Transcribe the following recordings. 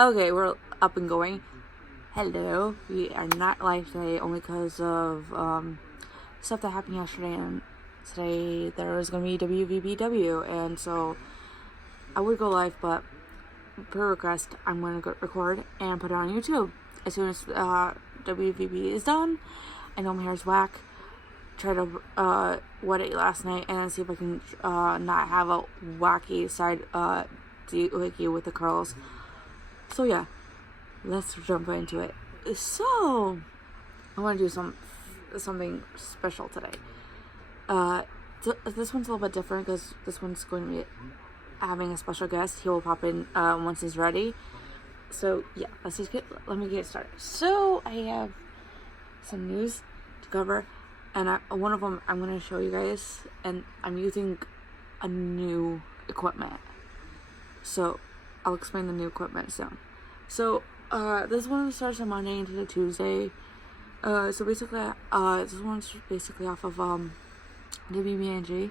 Okay, we're up and going. Hello. We are not live today only because of stuff that happened yesterday, and today there was going to be WVBW, and so I would go live, but per request, I'm going to record and put it on YouTube as soon as WVB is done. I know my hair's whack. Tried to wet it last night and then see if I can not have a wacky side doohickey with the curls. So yeah, let's jump into it. So I want to do something special today. This one's a little bit different because this one's going to be having a special guest. He will pop in once he's ready. So yeah, let me get started. So I have some news to cover, and one of them I'm going to show you guys, and I'm using a new equipment. So I'll explain the new equipment soon. So this one starts on Monday into Tuesday. So basically, this one's basically off of WBNG.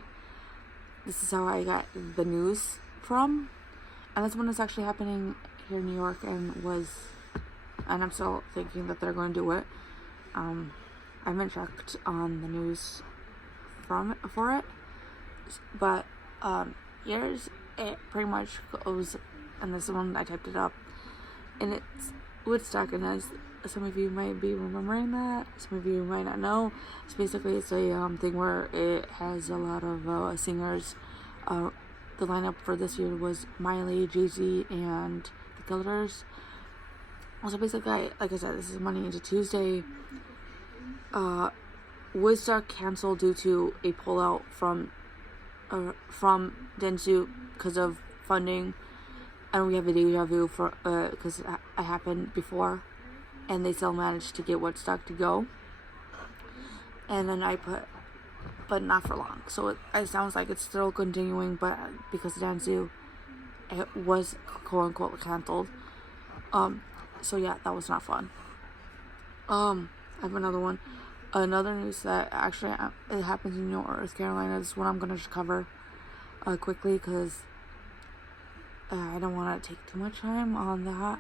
This is how I got the news from, and this one is actually happening here in New York, and I'm still thinking that they're going to do it. I haven't checked on the news for it, but here's it. Pretty much goes, and this one I typed it up, and it's Woodstock, and as some of you might be remembering that, some of you might not know. It's basically a thing where it has a lot of singers. The lineup for this year was Miley, Jay-Z, and the Killers. Also, basically, like I said, this is Monday into Tuesday. Woodstock canceled due to a pullout from Dentsu because of funding, and we have a deja vu for because it happened before, and they still managed to get Woodstock to go. And then I put, but not for long. So it sounds like it's still continuing, but because Dentsu, it was quote unquote canceled. So yeah, that was not fun. I have another one. Another news that actually it happens in North Carolina. This is what I'm gonna just cover quickly because I don't want to take too much time on that.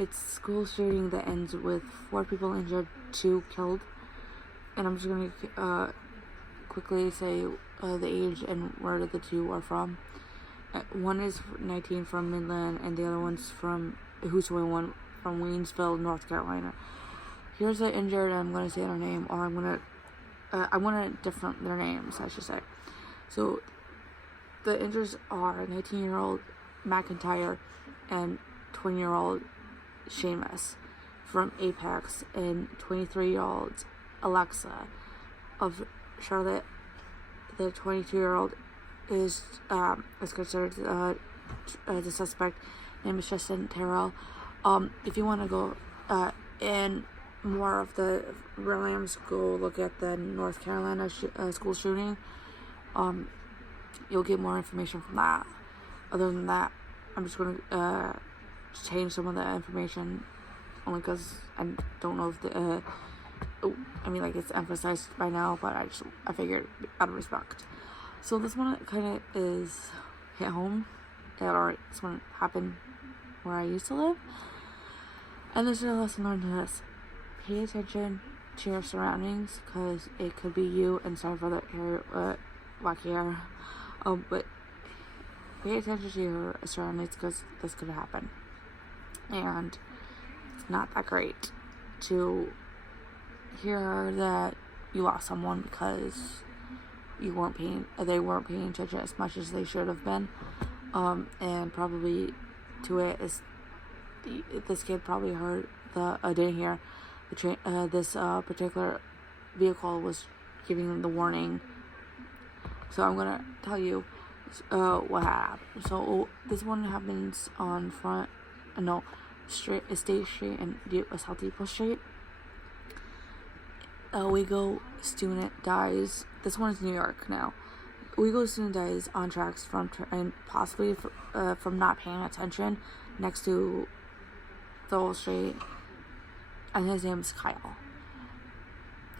It's school shooting that ends with 4 people injured, 2 killed, and I'm just gonna quickly say the age and where the 2 are from. One is 19 from Midland, and the other one's who's 21 from Waynesville, North Carolina. Here's the injured. I'm gonna say their name, or I want to different their names, I should say. So the injuries are 19-year-old McIntyre and 20-year-old Seamus from Apex, and 23-year-old Alexa of Charlotte. The 22-year-old is considered the suspect. Name is Justin Terrell. If you want to go in more of the Williams, go look at the North Carolina school shooting. You'll get more information from that. Other than that, I'm just going to change some of the information only because I don't know if it's emphasized by now, but I figured out of respect. So this one kind of is hit home, or this one happened where I used to live, and this is a lesson learned to this. Pay attention to your surroundings because it could be you, and sorry for the hair, wacky hair, but pay attention to your surroundings because this could happen, and it's not that great to hear that you lost someone because they weren't paying attention as much as they should have been, and probably to it is this kid probably heard didn't hear the train. This particular vehicle was giving them the warning. So I'm gonna tell you what happened. So this one happens on State Street and South Depot Street. Uyghur student dies. This one is New York now. Uyghur student dies on tracks and possibly from not paying attention next to the whole street, and his name is Kyle.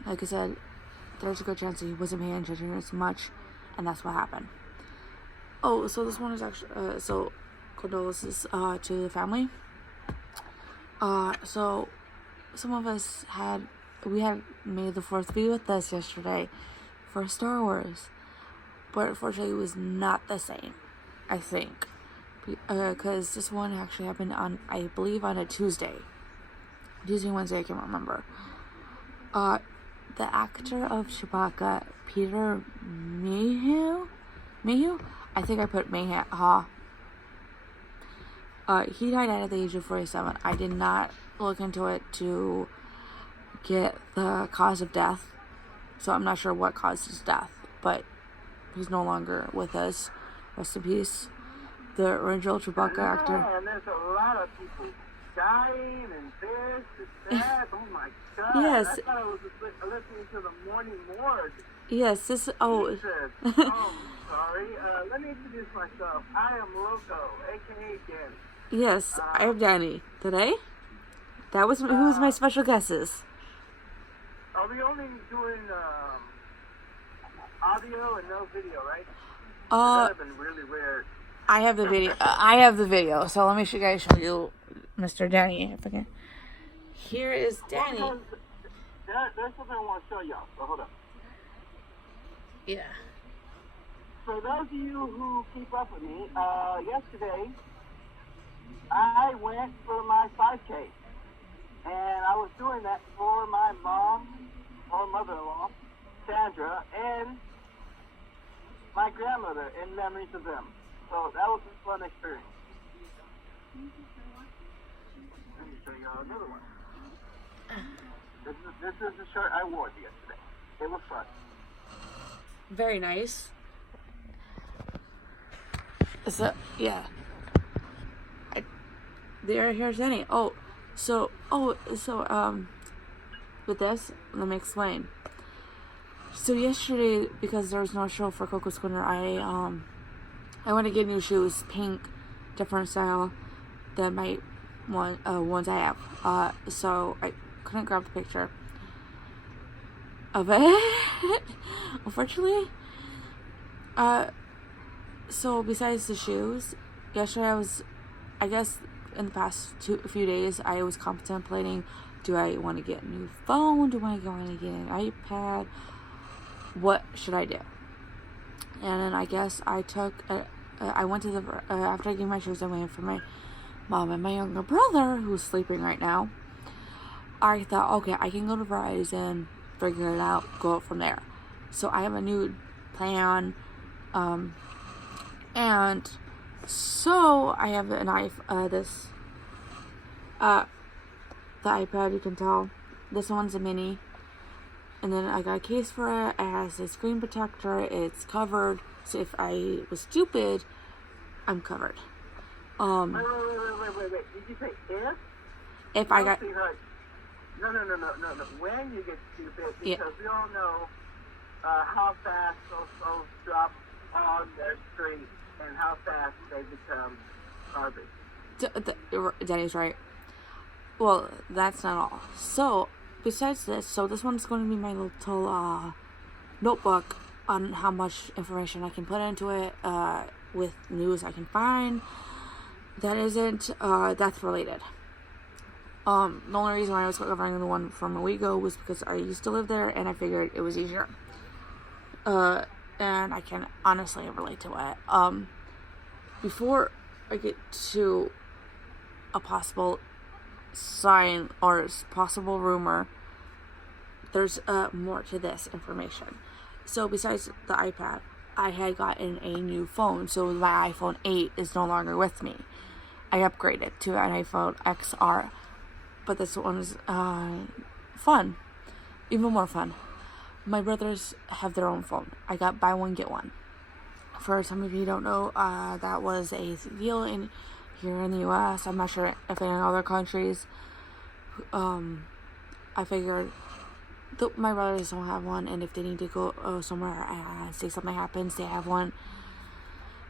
Like I said, there's a good chance that he wasn't paying attention as much, and that's what happened. Oh, so this one is actually, so condolences to the family. So some of us we had May the 4th be with us yesterday for Star Wars, but unfortunately it was not the same, I think, because this one actually happened on, I believe, on a Tuesday, Wednesday, I can't remember. The actor of Chewbacca, Peter Mayhew, I think I put Mayhew, he died at the age of 47. I did not look into it to get the cause of death, so I'm not sure what caused his death, but he's no longer with us. Rest in peace. The original Chewbacca actor. And there's a lot of people dying and this and that. Oh my God. Yes. I thought I was listening to the morning morgue. Yes, this, oh. Jesus. Sorry. Let me introduce myself. I am Loco, a.k.a. Danny. Yes, I am Danny. Today? That was, who was my special guesses? Are we only doing audio and no video, right? That would have been really weird. I have the video. So let me show you Mr. Danny. If I can. Here is Danny. There's something I want to show y'all. So hold on. Yeah. For those of you who keep up with me, yesterday I went for my 5K, and I was doing that for my mom or mother-in-law, Sandra, and my grandmother, in memories of them. So that was a fun experience. Let me show you another one. This is the shirt I wore yesterday. It was fun. Very nice. So yeah. Here's Danny. With this, let me explain. So yesterday, because there was no show for Coco Schooner, I want to get new shoes, pink, different style than my ones I have. So I couldn't grab the picture of it, unfortunately. So besides the shoes, yesterday I guess in the past few days, I was contemplating, do I want to get a new phone? Do I want to get an iPad? What should I do? And then I guess I went to after I gave my shoes, I went for my mom and my younger brother, who's sleeping right now. I thought, okay, I can go to Verizon, figure it out, go from there. So I have a new plan, and so I have an the iPad, you can tell. This one's a mini. And then I got a case for it. It has a screen protector. It's covered. So if I was stupid, I'm covered. Wait. Did you say if? If I got... No. When you get stupid, because we all know how fast those phones drop on their street and how fast they become garbage. Danny's right. Well, that's not all. So, besides this, this one's going to be my little notebook on how much information I can put into it with news I can find that isn't death related. The only reason why I was covering the one from a week ago was because I used to live there and I figured it was easier. And I can honestly relate to it. Before I get to a possible sign or possible rumor, there's more to this information. So besides the iPad, I had gotten a new phone, so my iPhone 8 is no longer with me. I upgraded to an iPhone XR, but this one is fun, even more fun. My brothers have their own phone. I got buy one get one. For some of you who don't know, that was a deal here in the U.S. I'm not sure if in other countries. I figured my brothers don't have one, and if they need to go somewhere and say something happens, they have one.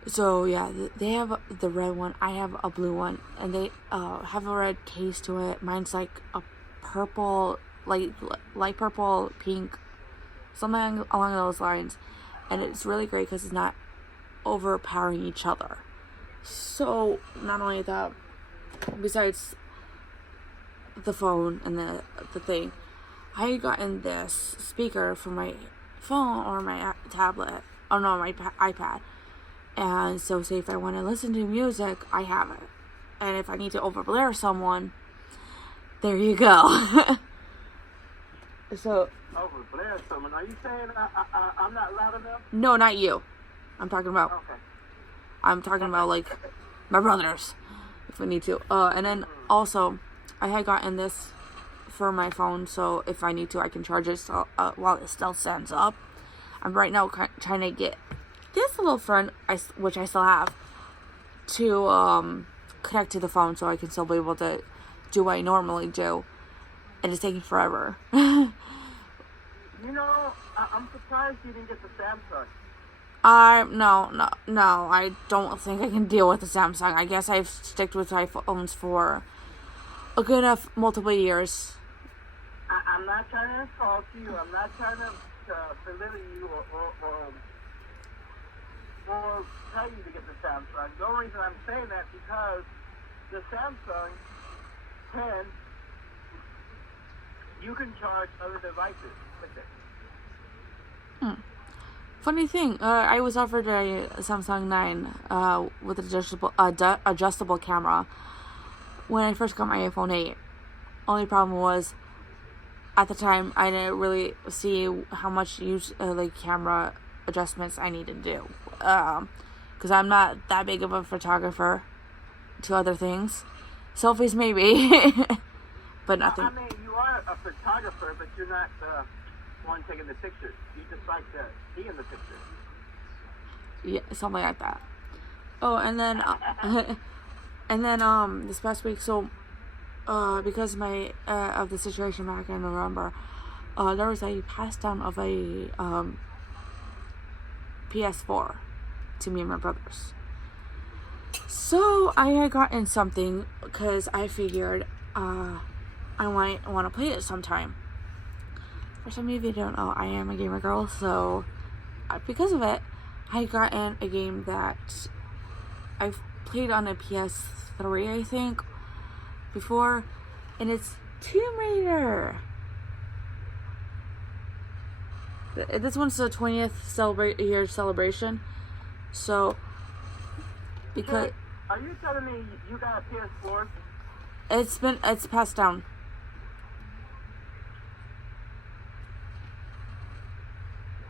So yeah, they have the red one. I have a blue one, and they have a red case to it. Mine's like a purple, light purple, pink, something along those lines, and it's really great because it's not overpowering each other. So not only that, besides the phone and the thing, I had gotten this speaker for my phone or my tablet. Oh no, my iPad. And so, say if I want to listen to music, I have it. And if I need to overblare someone, there you go. So. Overblare someone? Are you saying I'm not loud enough? No, not you. I'm talking about. Okay. I'm talking about like my brothers, if we need to. And then also, I had gotten this for my phone, so if I need to, I can charge it while it still stands up. I'm right now trying to get this little friend, which I still have, to connect to the phone so I can still be able to do what I normally do, and it's taking forever. You know, I'm surprised you didn't get the Samsung. No, I don't think I can deal with the Samsung. I guess I've sticked with iPhones for a good enough multiple years. I'm not trying to insult you. I'm not trying to belittle you or tell you to get the Samsung. The only reason I'm saying that because the Samsung 10, you can charge other devices with it. Funny thing, I was offered a Samsung 9 with an adjustable camera when I first got my iPhone 8. Only problem was, at the time, I didn't really see how much camera adjustments I needed to do. Because I'm not that big of a photographer to other things. Selfies maybe, but nothing. I mean, you are a photographer, but you're not the one taking the pictures. You just like to be in the pictures. Yeah, something like that. Oh, and then, this past week, so, because of the situation back in November, there was a pass down of a, PS4 to me and my brothers. So, I had gotten something, because I figured, I might want to play it sometime. For some of you who don't know, I am a gamer girl, so, because of it, I got in a game that I've played on a PS3, I think, before, and it's Tomb Raider. This one's the 20th year celebration, so, because... Hey, are you telling me you got a PS4? It's passed down.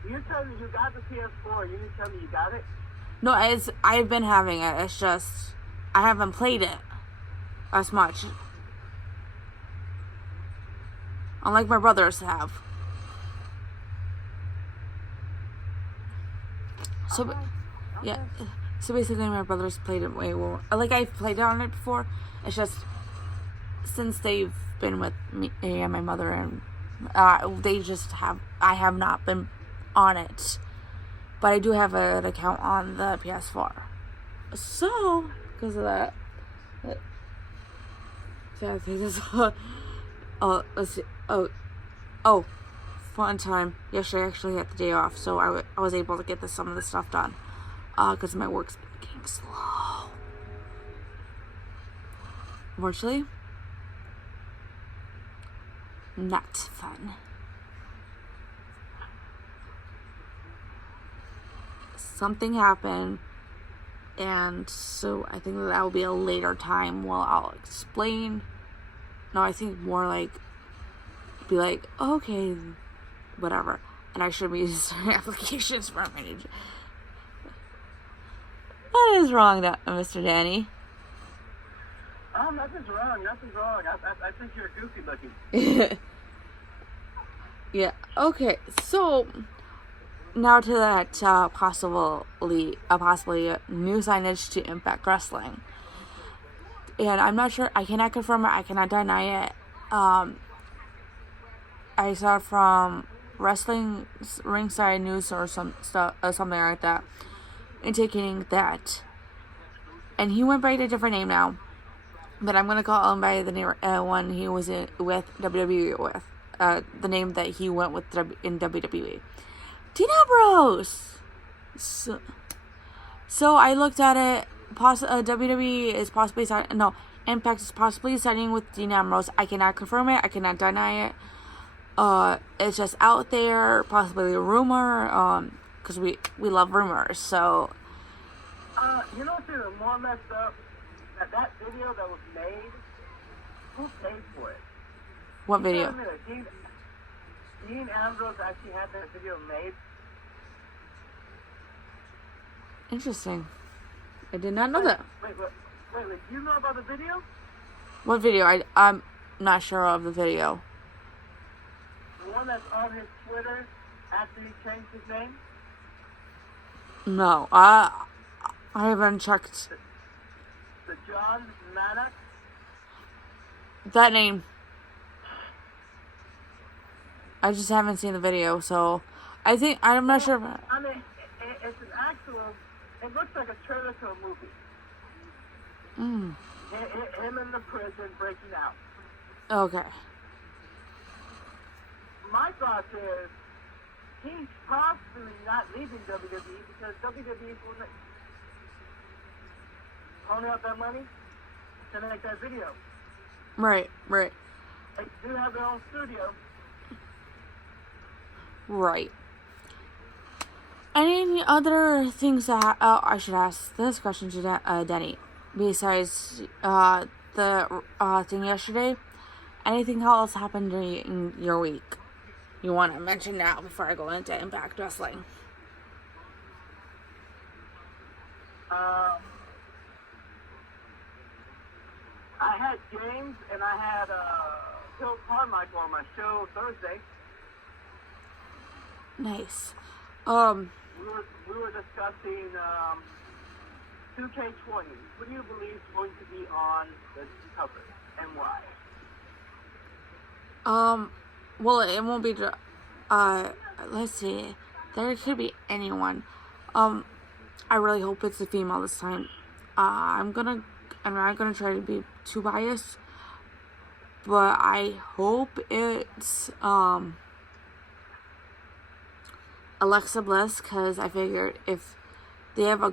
You're telling me you got the PS4, you didn't tell me you got it? No, I've been having it. It's just I haven't played it as much, unlike my brothers have. So, yeah. So basically, my brothers played it way more. Like I've played on it before. It's just since they've been with me and my mother, and they just have. I have not been on it, but I do have an account on the PS4. So because of that, so I think this. Let's see. Oh, fun time. Yesterday, I actually had the day off, so I was able to get some of the stuff done. Because my work's been getting slow. Unfortunately, not fun. Something happened, and so I think that will be a later time where I'll explain. No, I think more like, be like, okay, whatever. And I should be using applications for a minute. What is wrong, Mr. Danny? Oh, nothing's wrong. I think you're goofy looking. Yeah. Okay. So now to that possibly new signage to Impact Wrestling, and I'm not sure. I cannot confirm it. I cannot deny it. I saw it from Wrestling Ringside News or something like that, indicating that, and he went by a different name now, but I'm gonna call him by the name one he was with WWE with, the name that he went with in WWE, Dean Ambrose. So I looked at it WWE is possibly no, Impact is possibly signing with Dean Ambrose. I cannot confirm it. I cannot deny it. It's just out there, possibly a rumor. Because we love rumors. So. You know what's even more messed up? That video that was made, who paid for it? What video? Dean Ambrose actually had that video made. Interesting. I did not know that. Wait, do you know about the video? What video? I'm not sure of the video. The one that's on his Twitter after he changed his name? No, I haven't checked. The John Maddox? That name. I just haven't seen the video, so I'm not sure. I mean, it's an actual. It looks like a trailer to a movie. Him in the prison breaking out. Okay. My thought is he's possibly not leaving WWE because WWE is pony out that money to make that video. Right. They do have their own studio. Right. Any other things that I should ask this question to Denny? Besides the thing yesterday, anything else happened during your week you want to mention now before I go into Impact Wrestling? I had James and I had Phil Carmichael on my show Thursday. Nice. We were discussing 2K20. Who do you believe is going to be on the cover and why? Well, it won't be. Let's see. There could be anyone. I really hope it's a female this time. I'm not gonna try to be too biased, but I hope it's Alexa Bliss, because I figured if they have a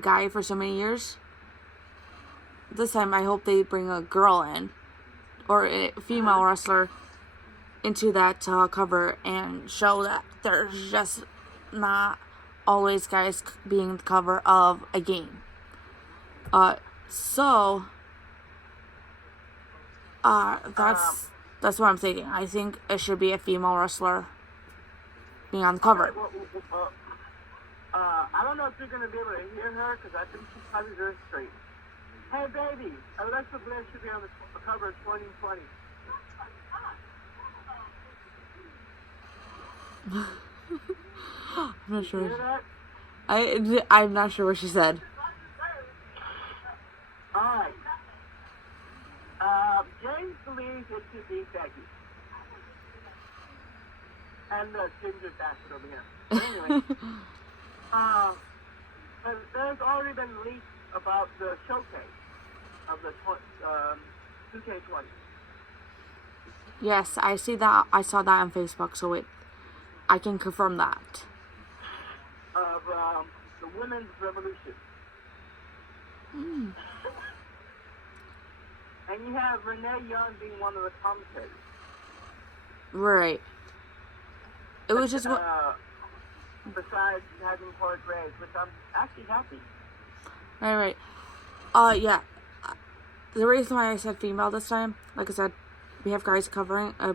guy for so many years, this time I hope they bring a girl in, or a female wrestler into that cover and show that there's just not always guys being the cover of a game. So that's what I'm thinking. I think it should be a female wrestler being on the cover. I don't know if you're going to be able to hear her because I think she's probably very straight. Hey, baby, Alexa Bliss should be on the cover of 2020. I'm not sure. You hear that? I'm not sure what she said. Alright. James believes it should be Becky. And the ginger bastard over here. Anyway. There's already been leaks about the showcase of the 2K20. Yes, I see that. I saw that on Facebook, so I can confirm that. Of the Women's Revolution. And you have Renee Young being one of the commentators. Right. It was just besides having Paul Graves, which I'm actually happy. Right. Yeah. The reason why I said female this time, like I said, we have guys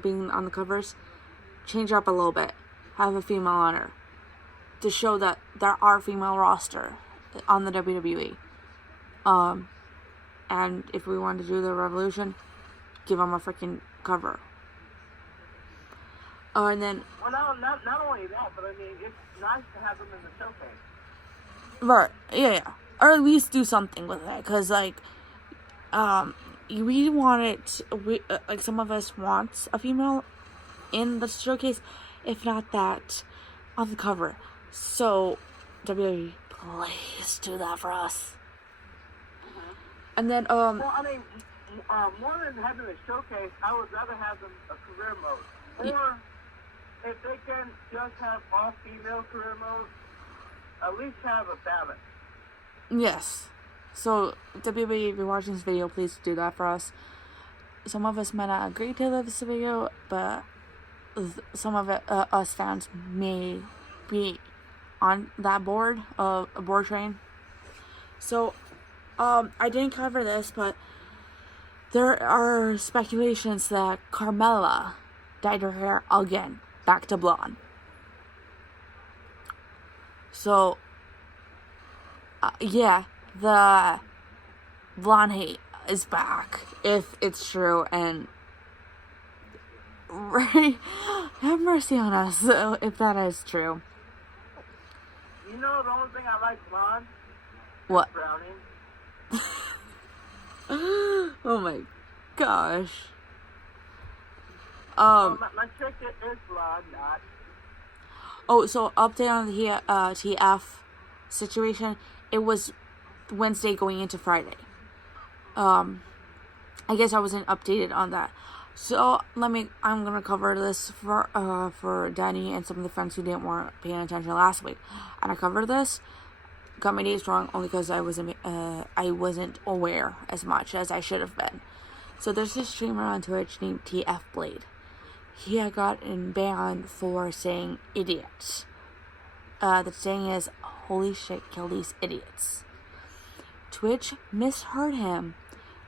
being on the covers. Change up a little bit. Have a female on her. To show that there are female roster on the WWE. And if we want to do the Revolution, give them a freaking cover. And then... Well, not only that, but I mean, it's nice to have them in the showcase. Right, yeah. Or at least do something with it. Because, like, we want it... like, some of us want a female in the showcase. If not that, on the cover. So, WWE, please do that for us. And then, Well, I mean, more than having a showcase, I would rather have them a career mode. Or, if they can just have all-female career mode, at least have a balance. Yes. So, WB, if you're watching this video, please do that for us. Some of us might not agree to this video, but some of it, us fans may be on that board, a board train. So, I didn't cover this, but there are speculations that Carmella dyed her hair again, back to blonde. So, yeah, the blonde hate is back, if it's true, and Ray, have mercy on us if that is true. You know the only thing I like blonde? What? Browning. Oh my gosh. My chick is blonde, not. Oh, so update on the TF situation. It was Wednesday going into Friday. I guess I wasn't updated on that. So I'm gonna cover this for Danny and some of the friends who didn't want paying attention last week. And I covered this, got my dates wrong only because I wasn't aware as much as I should have been. So there's this streamer on Twitch named TF Blade. He had gotten banned for saying idiots. The saying is, holy shit, kill these idiots. Twitch misheard him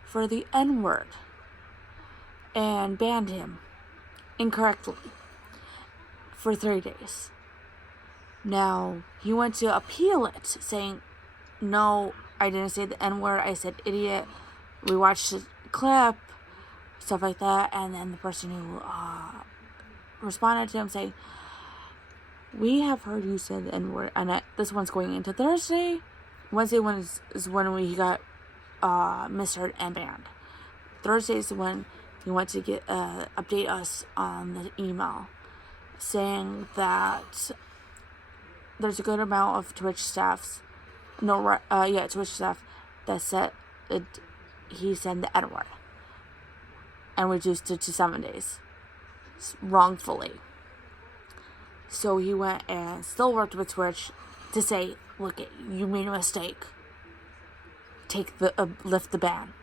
for the N-word and banned him incorrectly for 3 days. Now, he went to appeal it, saying, no, I didn't say the N-word, I said idiot. We watched the clip, stuff like that, and then the person who responded to him saying, we have heard you say the N-word, and this one's going into Thursday. Wednesday is when we got misheard and banned. Thursday is when he went to get update us on the email, saying that there's a good amount of Twitch staff that said he said the N-word and reduced it to 7 days wrongfully. So he went and still worked with Twitch to say, look, you made a mistake. Lift the ban.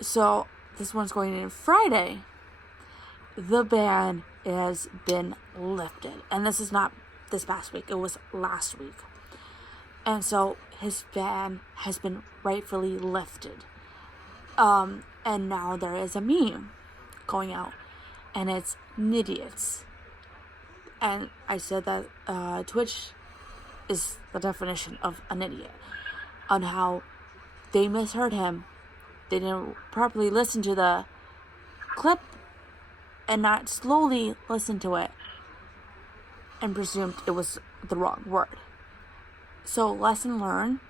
So this one's going in Friday. The ban has been lifted. And this is not this past week. It was last week. And so his ban has been rightfully lifted. And now there is a meme going out. And it's nidiots. And I said that Twitch is the definition of an idiot. On how they misheard him. They didn't properly listen to the clip and not slowly listen to it and presumed it was the wrong word. So lesson learned.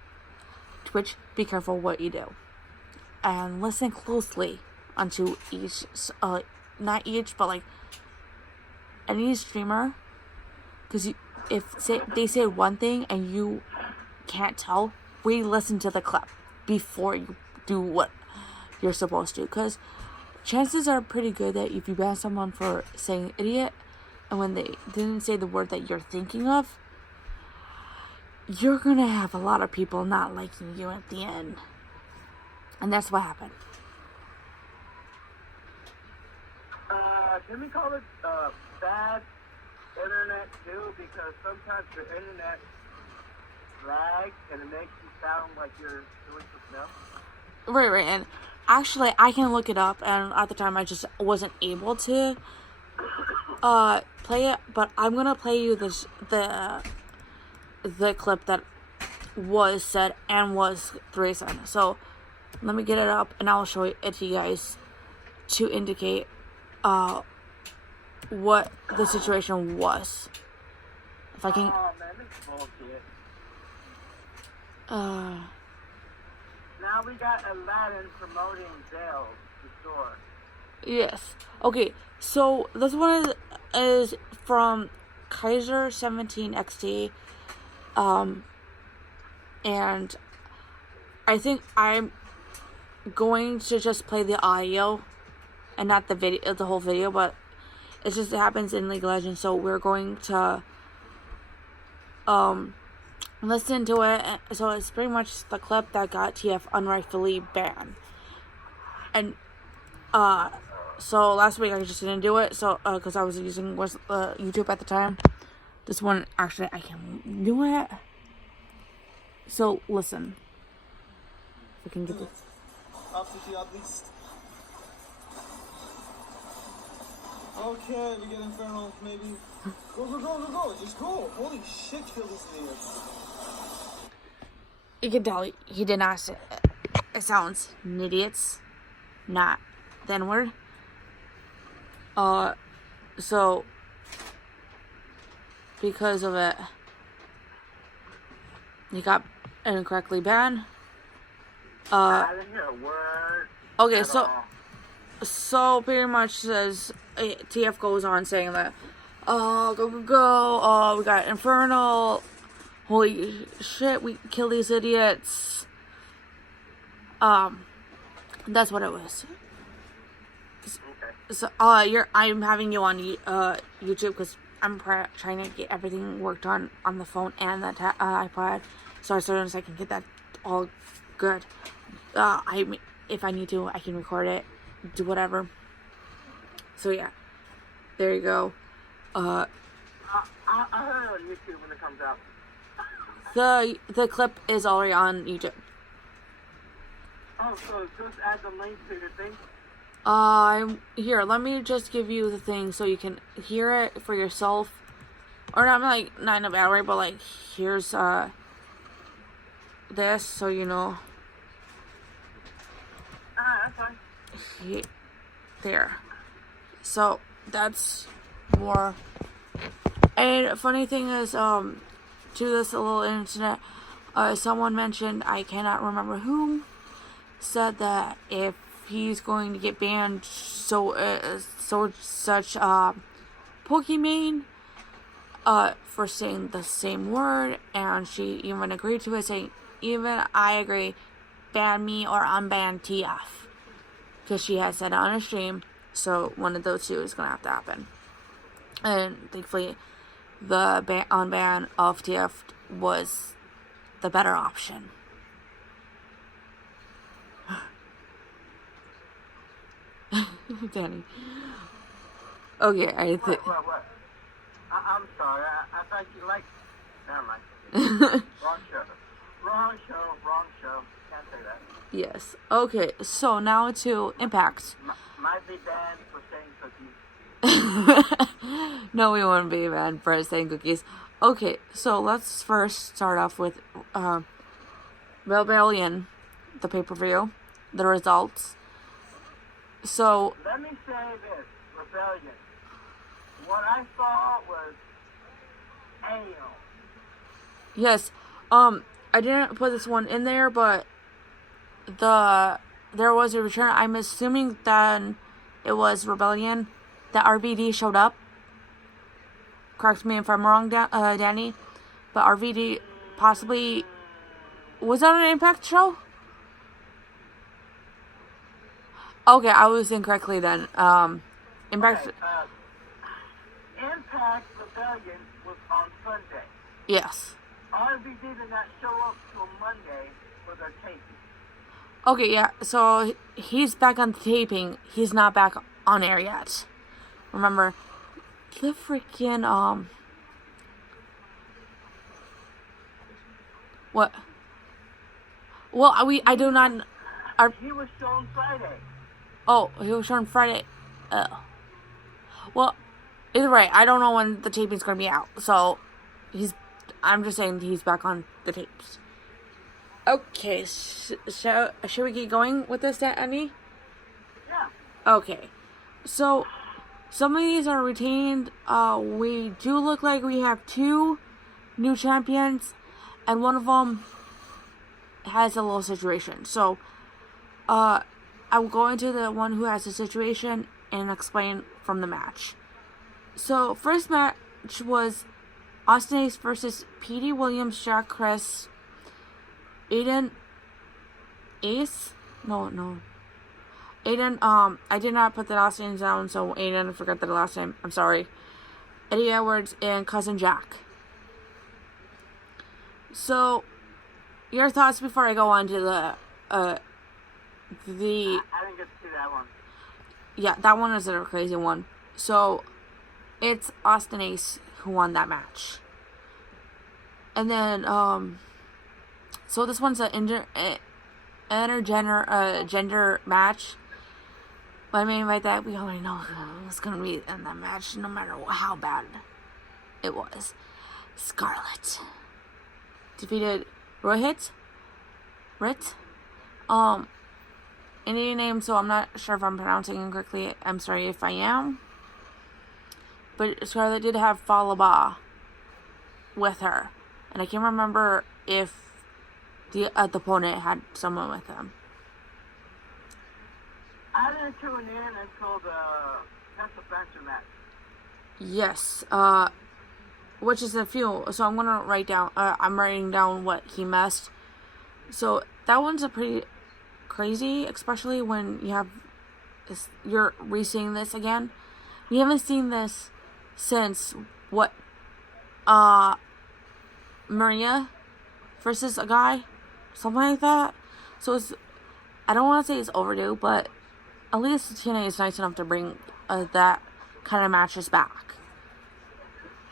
Twitch, be careful what you do. And listen closely onto each, not each, but like any streamer. Because if they say one thing and you can't tell, re-listen to the clip before you do what you're supposed to. Because chances are pretty good that if you ban someone for saying idiot, and when they didn't say the word that you're thinking of, you're gonna have a lot of people not liking you at the end. And that's what happened. Can we call it bad internet too? Because sometimes the internet lags and it makes you sound like you're doing something else. Right. And actually, I can look it up. And at the time, I just wasn't able to play it. But I'm gonna play you the clip that was said and was threesome. So let me get it up, and I'll show it to you guys to indicate what the situation was. If I can. Oh man, this is bullshit. Now we got Aladdin promoting Zales, the store. Yes. Okay. So this one is from Kaiser 17XT. And I think I'm going to just play the audio and not the video, the whole video, but it happens in League of Legends, so we're going to listen to it. So it's pretty much the clip that got TF unrightfully banned. And so last week I just didn't do it. So because I was using YouTube at the time. This one actually I can do it. So listen. If I can get this. Absolutely at least. Okay, we get Infernal, maybe. Go. Just go. Holy shit, kill these idiots. You can tell he did not say it sounds idiots, not the N-word. So because of it, he got incorrectly banned. I didn't hear a word. Okay, at so all. pretty much says TF goes on saying that, go, we got Infernal, holy shit, we kill these idiots. That's what it was. Okay. So, I'm having you on YouTube because I'm trying to get everything worked on the phone and the iPad. So as soon as I can get that all good, if I need to, I can record it, do whatever. So yeah, there you go. I heard it on YouTube when it comes out. The clip is already on YouTube. Oh, so just add the link to your thing? Here, let me just give you the thing so you can hear it for yourself. Or not in a bad way, but like, here's, this, so you know. That's fine. There. So, that's more. And funny thing is, to this little internet, someone mentioned, I cannot remember whom, said that if he's going to get banned, Pokimane, for saying the same word, and she even agreed to it, saying, even I agree, ban me or unban TF. Because she had said it on her stream, so one of those two is going to have to happen. And thankfully, the unban of TF was the better option. Danny. Okay, I think. What? I'm sorry. I thought you liked. Never mind. Wrong show. Can't say that. Yes. Okay, so now to Impact. Might be banned for saying cookies. No, we won't be banned for saying cookies. Okay, so let's first start off with Rebellion, the pay-per-view, the results. So Let me say this, Rebellion. What I saw was ale. yes, I didn't put this one in there, but there was a return. I'm assuming then it was Rebellion that RVD showed up. Correct me if I'm wrong, Danny, but RVD possibly was that an Impact show? Okay, I was incorrectly then. Impact. Okay, Impact Rebellion was on Sunday. Yes. RVD did not show up till Monday for their taping. Okay, yeah. So he's back on the taping. He's not back on air yet. Remember, the freaking what? Well, I do not. He was shown Friday. Oh, he was shown Friday. Well, either way, I don't know when the taping's gonna be out. So I'm just saying he's back on the tapes. Okay, should we get going with this, Annie? Yeah. Okay, so some of these are retained. We do look like we have two new champions, and one of them has a little situation. So, I'll go into the one who has a situation and explain from the match. So, first match was Austin Ace versus Petey Williams, Jack Chris, Aiden Ace? No. Aiden, I did not put the last names down, so Aiden, I forgot the last name. I'm sorry. Eddie Edwards and Cousin Jack. So, your thoughts before I go on to the I didn't get to see that one. yeah, that one is a crazy one. So, it's Austin Ace who won that match. And then, so this one's an intergender gender match. What I mean by that, we already know who's gonna be in that match, no matter how bad it was. Scarlett defeated Rohit. Indian name, so I'm not sure if I'm pronouncing it correctly. I'm sorry if I am. But Scarlett did have Falaba with her. And I can't remember if the opponent had someone with him. I didn't tune in until the Tessa Benson match. Yes, which is a few. So I'm gonna write down. I'm writing down what he missed. So that one's a pretty crazy, especially when you have you're re-seeing this again. We haven't seen this since what? Maria versus a guy, something like that. So it's, I don't want to say it's overdue, but at least TNA is nice enough to bring that kind of matches back.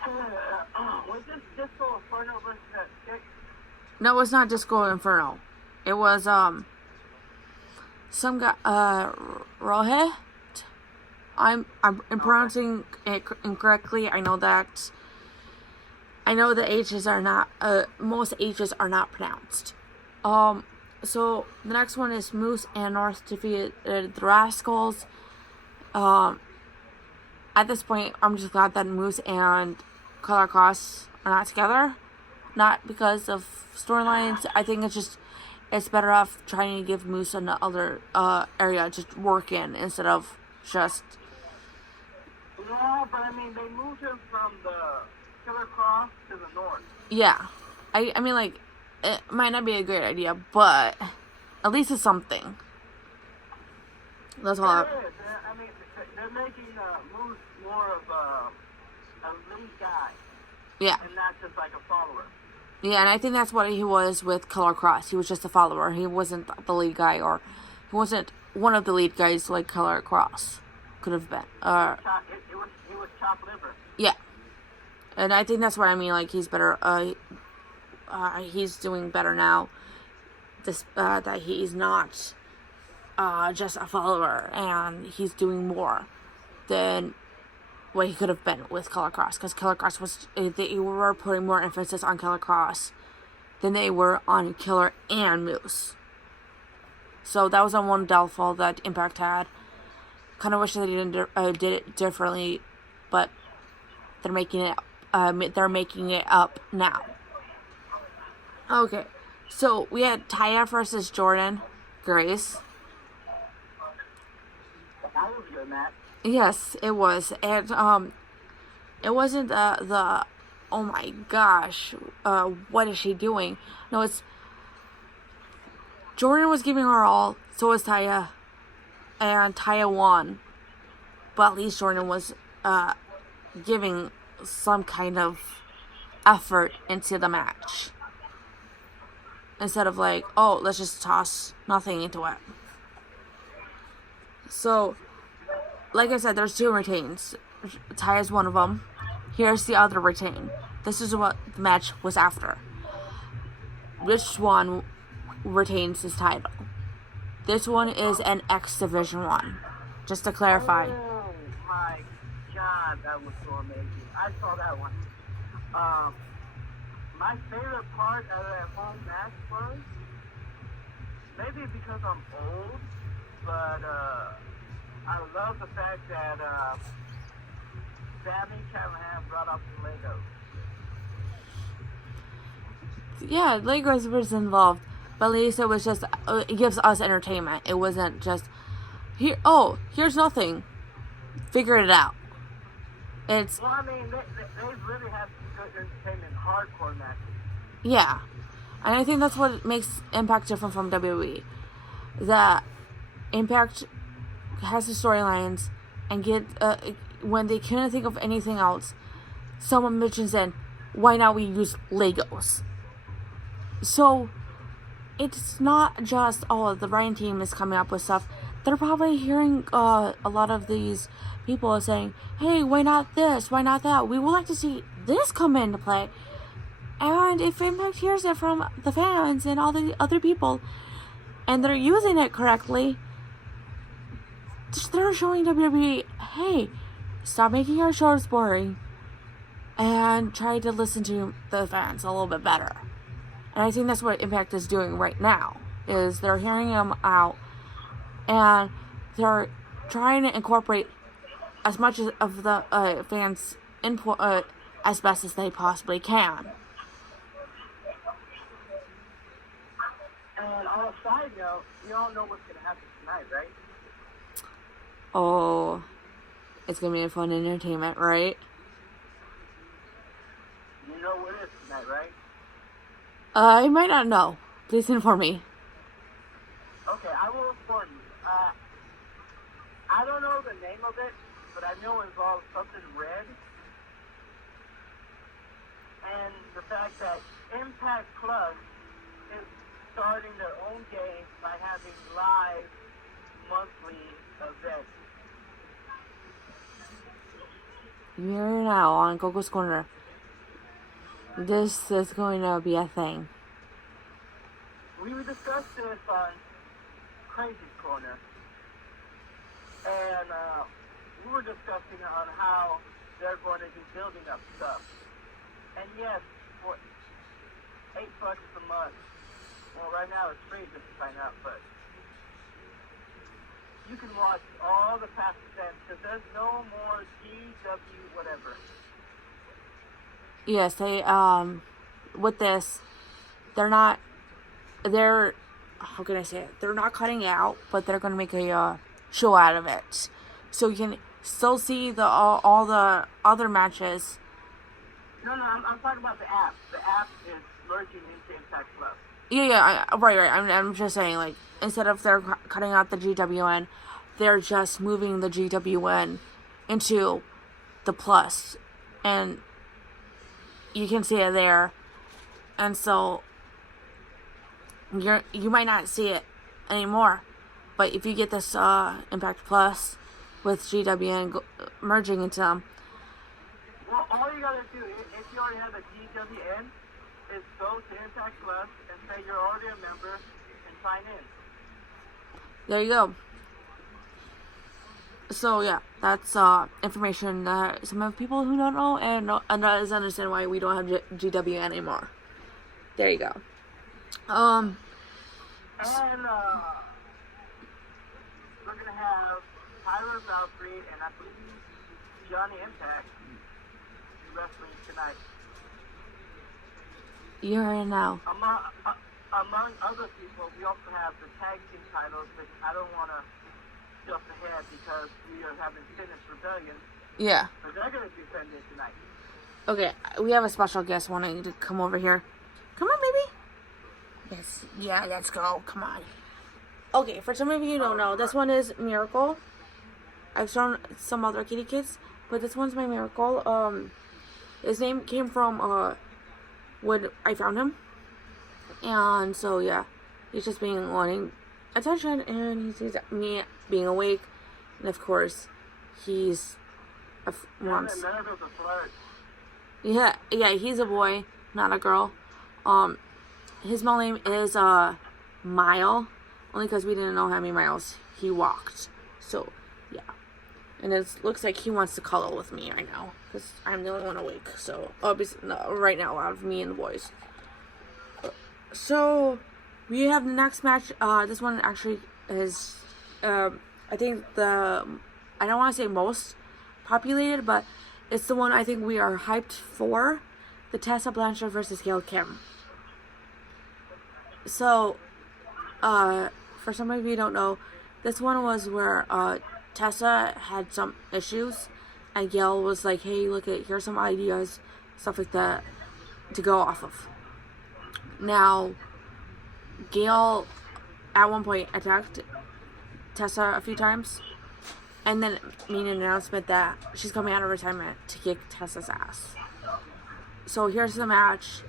Was this Disco Inferno versus that chick? No, it's not Disco Inferno. It was some guy Rohit. I'm pronouncing it incorrectly. I know the H's are not, most H's are not pronounced. So the next one is Moose and North defeated the Rascals. At this point, I'm just glad that Moose and Color Cross are not together. Not because of storylines. I think it's better off trying to give Moose another area to work in instead of just. Yeah, but I mean, they moved him from the Killer Cross to the north. Yeah. I mean, like, it might not be a great idea, but at least it's something. That's all. It is. I mean, they're making Moose more of a lead guy. Yeah. And not just like a follower. Yeah, and I think that's what he was with Color Cross. He was just a follower. He wasn't the lead guy, or he wasn't one of the lead guys like Color Cross could have been. He was chopped liver. Yeah. And I think that's what I mean. Like, he's better. He's doing better now. That he's not just a follower, and he's doing more than what he could have been with Color Cross. Because Color Cross they were putting more emphasis on Color Cross than they were on Killer and Moose. So that was on one downfall that Impact had. Kind of wish they did it differently, but they're making it. They're making it up now. Okay, so we had Taya versus Jordan Grace. That was good, Matt. Yes, it was, and it wasn't the oh my gosh, what is she doing? No, it's Jordan was giving her all, so was Taya, and Taya won, but at least Jordan was giving some kind of effort into the match. Instead of like, oh, let's just toss nothing into it. So, like I said, there's two retains. Taya's one of them. Here's the other retain. This is what the match was after. Which one retains his title? This one is an X Division 1. Just to clarify. Oh my God, that was so amazing. I saw that one. My favorite part of that whole match was, maybe because I'm old, but I love the fact that Sammy Callahan brought up the Legos. Yeah, Legos was involved, but at least it was just, it gives us entertainment. It wasn't just, here's nothing. Figure it out. It's. Well, I mean, they've really had some good entertainment, hardcore matches. Yeah. And I think that's what makes Impact different from WWE. That Impact has the storylines, and when they couldn't think of anything else, someone mentions in, why not we use Legos? So it's not just, oh, the writing team is coming up with stuff. They're probably hearing a lot of these people saying, hey, why not this? Why not that? We would like to see this come into play. And if Impact hears it from the fans and all the other people, and they're using it correctly, they're showing WWE, hey, stop making our shows boring and try to listen to the fans a little bit better. And I think that's what Impact is doing right now, is they're hearing them out and they're trying to incorporate as much of the fans' input as best as they possibly can. And on a side note, you all know what's going to happen tonight, right? Oh, it's going to be a fun entertainment, right? You know what it is tonight, right? I might not know. Please inform me. Okay, I will inform you. I don't know the name of it, but I know it involves something red. And the fact that Impact Plus is starting their own game by having live monthly events. You're now on Coco's Corner. This is going to be a thing. We discussed this on Crazy's Corner. And we were discussing on how they're going to be building up stuff. And yes, for $8 a month. Well, right now it's free just to sign up, but you can watch all the past events because there's no more GW whatever. Yes, they, with this, they're, how can I say it? They're not cutting it out, but they're going to make a show out of it. So you can still see all the other matches. No, I'm talking about the app. The app is merging into Impact Plus. Yeah, right. I'm just saying, like, instead of they're cutting out the GWN, they're just moving the GWN into the Plus, and you can see it there. And so you might not see it anymore, but if you get this Impact Plus with GWN merging into them. Well, all you gotta do, if you already have a GWN, is go to Impact Plus and say you're already a member and sign in. There you go. So yeah, that's information that some of people who don't know and doesn't understand why we don't have GWN anymore. There you go. And we're gonna have Tyler Valkyrie and I believe Johnny Impact wrestling tonight. You're in now. Among other people, we also have the tag team titles, which I don't want to jump ahead because we are having finished Rebellion. Yeah. But they're going to be defending tonight. Okay, we have a special guest wanting to come over here. Come on, baby. Yes. Yeah, let's go. Come on. Okay, for some of you who don't know, this one is Miracle. I've shown some other kitty kids, but this one's my Miracle. His name came from when I found him. And so, yeah, he's just wanting attention, and he sees me being awake, and of course, he's wants. Yeah, he's a boy, not a girl. His middle name is Mile, only because we didn't know how many miles he walked. So, yeah, and it looks like he wants to cuddle with me right now, because I'm the only one awake. So, obviously, no, right now, out of me and the boys. So, we have the next match. This one actually is, I think I don't want to say most populated, but it's the one I think we are hyped for. The Tessa Blanchard versus Gail Kim. So, for some of you who don't know, this one was where Tessa had some issues, and Gail was like, hey, look, here's some ideas, stuff like that, to go off of. Now, Gail, at one point, attacked Tessa a few times, and then made an announcement that she's coming out of retirement to kick Tessa's ass. So here's the match.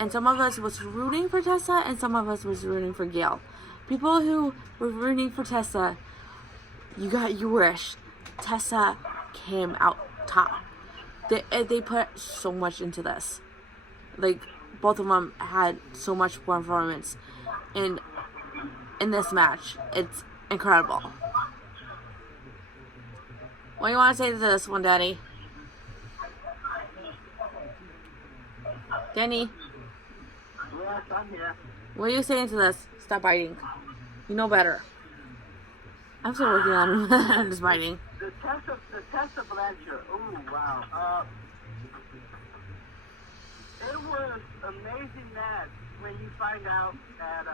and some of us was rooting for Tessa, and some of us was rooting for Gail. People who were rooting for Tessa, you got your wish. Tessa came out top. They put so much into this. Like, both of them had so much performance in this match. It's incredible. What do you want to say to this one, Daddy? Danny? Yes, I'm here. What are you saying to this? Stop biting. You know better. I'm still working on this biting. The Tessa Blanchard. Oh, wow. It was amazing that when you find out that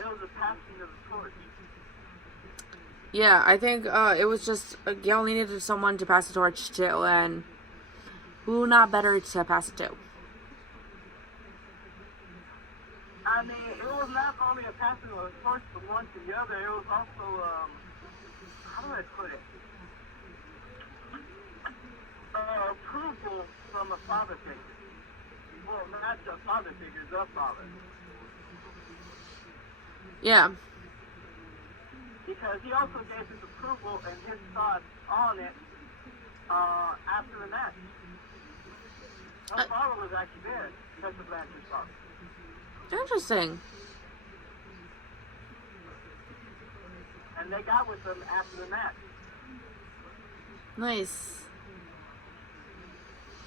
it was a passing of the torch. Yeah, I think it was just Gail needed someone to pass the torch to, and who not better to pass it to? I mean, it was not only a passing of the torch from one to the other, it was also, how do I put it? Approval from a father figure. Well, not just father figure, the father. Yeah. Because he also gave his approval and his thoughts on it after the match. Her father was actually there, Tessa Blanchard's father. Interesting. And they got with them after the match. Nice.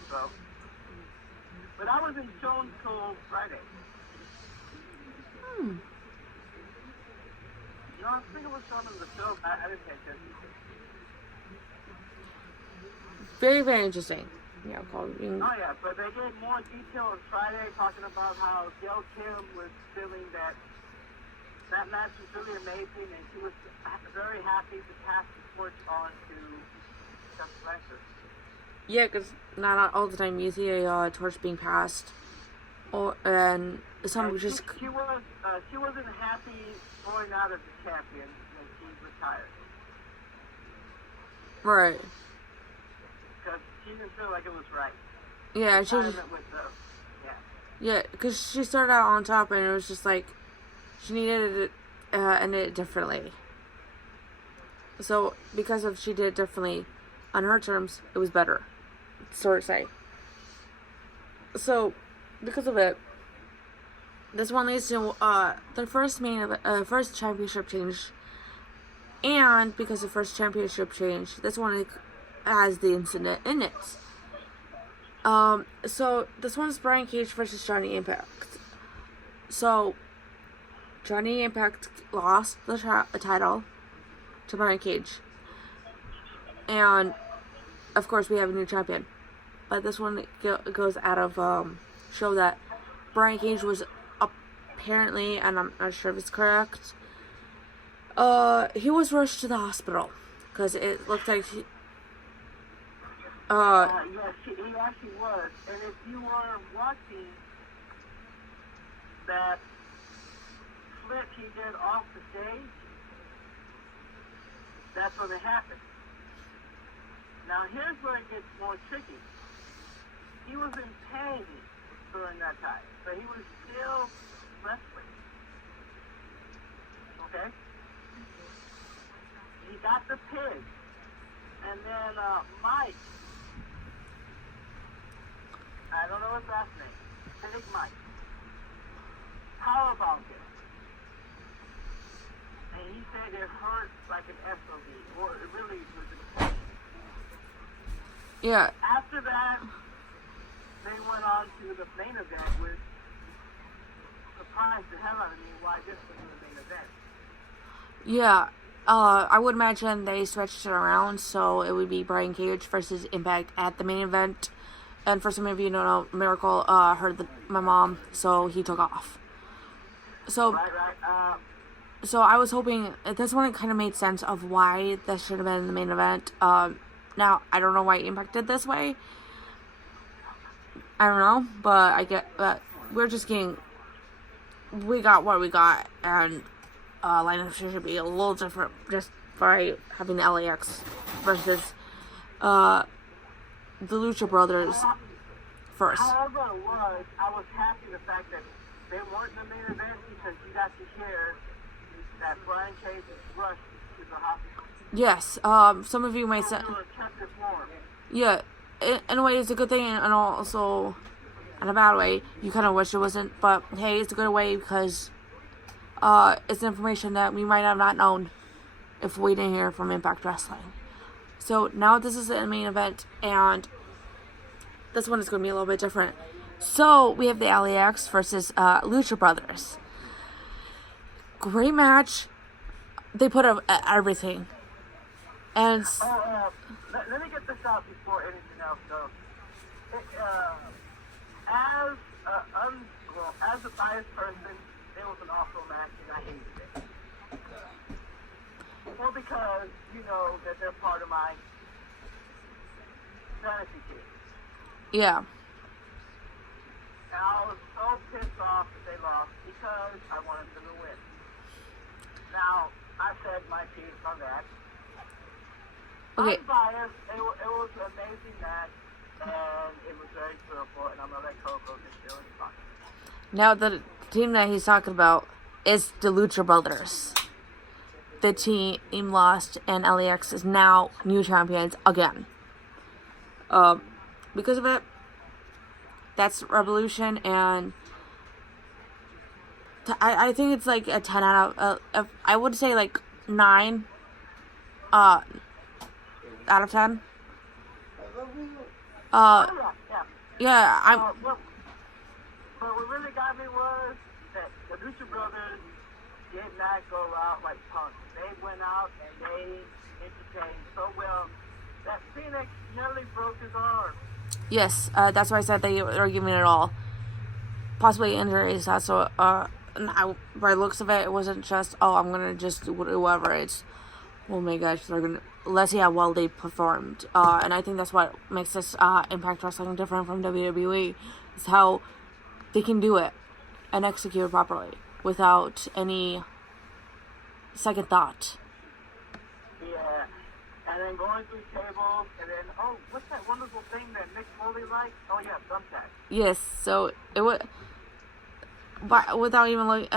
So, but I wasn't shown till Friday. No, I think it was shown in the show. I didn't pay attention. Very, very interesting. Yeah, Oh yeah, but they gave more detail on Friday, talking about how Gail Kim was feeling that match was really amazing, and she was very happy to pass the torch on to Tessa Blanchard. Yeah, because not all the time you see a torch being passed, and some And just she wasn't happy going out as a champion when she retired right. because she didn't feel like it was right. Yeah, she Retirement with the yeah, because she started out on top, and it was just like she needed it end it differently. So because of she did it differently on her terms, it was better. So to say. So because of it, this one leads to the first championship change, and because of first championship change, this one has the incident in it. So this one's Brian Cage versus Johnny Impact. So Johnny Impact lost the title to Brian Cage, and of course we have a new champion. But this one goes out of show that Brian Cage was apparently, and I'm not sure if it's correct, he was rushed to the hospital because it looked like he yes, he actually was. And if you were watching that flip he did off the stage, that's when it happened. Now here's where it gets more tricky. He was in pain during that time, but he was still wrestling. Okay? He got the pin. And then Mike, I don't know his last name, Big Mike, powerbombed him. And he said it hurt like an SOB, or it really was an pain. yeah. After that, they went on to the main event, which surprised the hell out of me why this was the main event. Yeah, I would imagine they switched it around, so it would be Brian Cage versus Impact at the main event. And for some of you who don't know, Miracle heard my mom, so he took off. So, Right. so I was hoping this one kind of made sense of why this should have been the main event. Now I don't know why Impact did this way. I don't know, but we're just getting. We got what we got, and lineup should be a little different just by having the LAX versus the Lucha Brothers first. However it was, I was happy the fact that they weren't in the main event because you got to hear that Brian Cage was rushed to the hospital. Yes, some of you might say... Kept it warm. Yeah, in a way it's a good thing, and also in a bad way. You kind of wish it wasn't, but hey, it's a good way because it's information that we might have not known if we didn't hear from Impact Wrestling. So now this is the main event, and this one is going to be a little bit different. So we have the LAX versus Lucha Brothers. Great match. They put up everything. And let me get this out before anything else goes. As a biased person, it was an awful match and I hated it. Well, because you know that they're part of my fantasy team. yeah. And I was so pissed off that they lost because I wanted them to win. Now, I said my piece on that. Okay. I'm biased. It was an amazing match, and it was very beautiful, and I'm going to let Coco just do his fun. Now, the team that he's talking about is the Lucha Brothers. The team lost, and LAX is now new champions again. Because of it, that's Revolution, and I think it's like a 10 out of I would say like 9 out of 10. Yeah, I'm... But what really got me was that the Lucha Brothers did not go out like punks. They went out and they entertained so well that Phoenix nearly broke his arm. Yes, that's why I said they were giving it all. Possibly injuries. So, by the looks of it, it wasn't just, oh, I'm gonna just do whatever. It's, oh my gosh, they're gonna... Let's see how well they performed. And I think that's what makes this Impact Wrestling different from WWE. Is how they can do it and execute it properly without any second thought. Yeah. And then going through tables, and then, oh, what's that wonderful thing that Mick Foley likes? Oh, yeah, thumbtack. Yes, so it would... Without even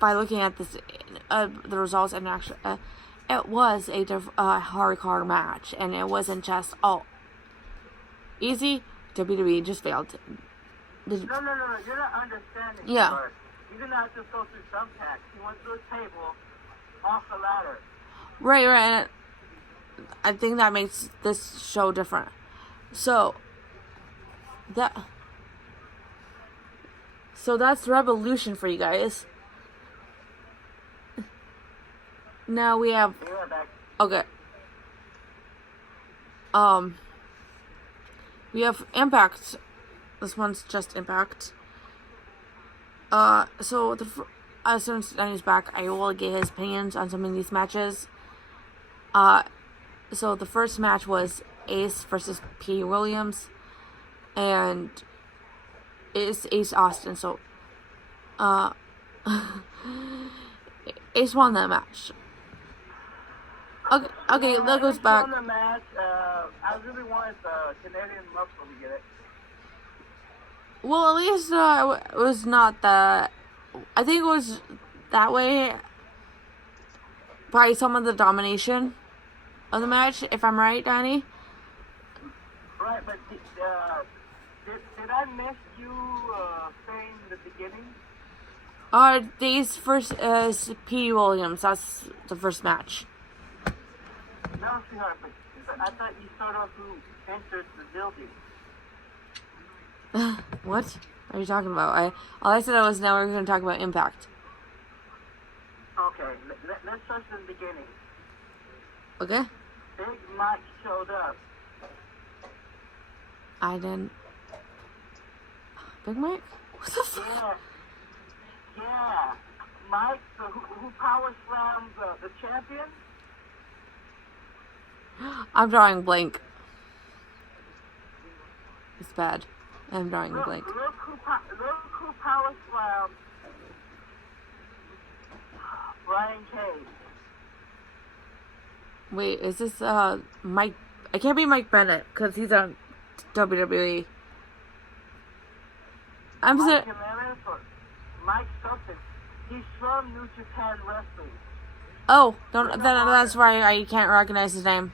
by looking at this, the results, and actually... it was a hardcore match, and it wasn't just, oh, easy, WWE just failed. No, you're not understanding. Yeah. Part. You did not just go through thumbtacks. You went through a table, off the ladder. Right, and I think that makes this show different. So that's Revolution for you guys. Now we have... Okay. We have Impact. This one's just Impact. So as soon as Danny's back, I will get his opinions on some of these matches. So the first match was Ace versus P. Williams, and it's Ace Austin. So, Ace won that match. Okay, that goes back. Won the match. I really wanted the Canadian Muscle to get it. Well, at least it was not that. I think it was that way by some of the domination of the match, if I'm right, Danny. Right, but did I miss you saying the beginning? Days first is P. Williams. That's the first match. No, sweetheart, but I thought you started off who entered the building. What are you talking about? All I said was now we're going to talk about Impact. Okay, let's start from the beginning. Okay. Big Mike showed up. I didn't... Big Mike? What the fuck? Yeah. Mike, who power slammed the champion? I'm drawing blank. It's bad. I'm drawing blank. Look who power slammed Brian Cage. Wait, is this Mike? It can't be Mike Bennett because he's on WWE. I'm Mike so. Jimenez or Mike something. He's from New Japan Wrestling. Oh, don't. That's why I can't recognize his name.